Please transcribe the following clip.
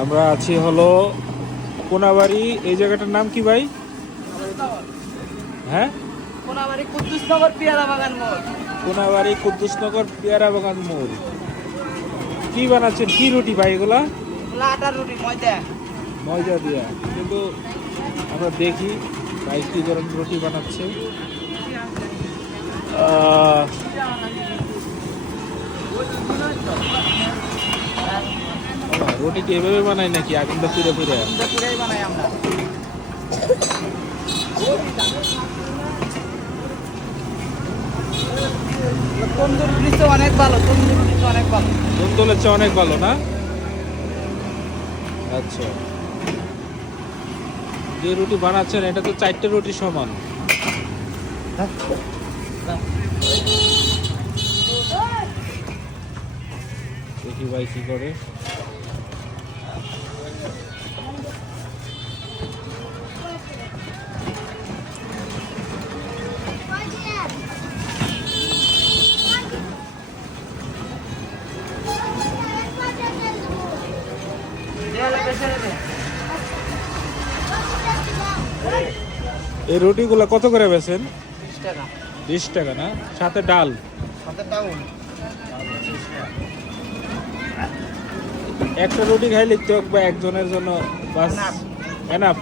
আমরা আছি হলো কোনাবাড়ি। এই জায়গাটার নাম কি ভাই? হ্যাঁ, কোনাবাড়ি কুদ্দুসনগর পেয়ারা বাগান মোড়। কোনাবাড়ি কুদ্দুসনগর পেয়ারা বাগান মোড়। কি বানাচ্ছেন? কি রুটি ভাই এগুলা? আটার রুটি ময়দা। ময়দা দিয়া। কিন্তু আমরা দেখি ভাই কি ধরনের রুটি বানাচ্ছে। রুটি কি এভাবে বানাই নাকি আগুনটা ফিরে ফিরে? পুরাই বানাই আমরা। তন্দুর রুটি অনেক ভালো, তন্দুর রুটি অনেক ভালো। তন্দুরের চেয়ে অনেক ভালো না? আচ্ছা, যে রুটি বানাচ্ছেন এটা তো 4টে রুটি সমান। দেখি ভাই কি করে। এই রুটিগুলো কত করে বেচেন? 20 টাকা। 20 টাকা না? সাথে ডাল? সাথে ডাউন। একটা রুটি খাইলে তো একজনের জন্য বাস এনাফ।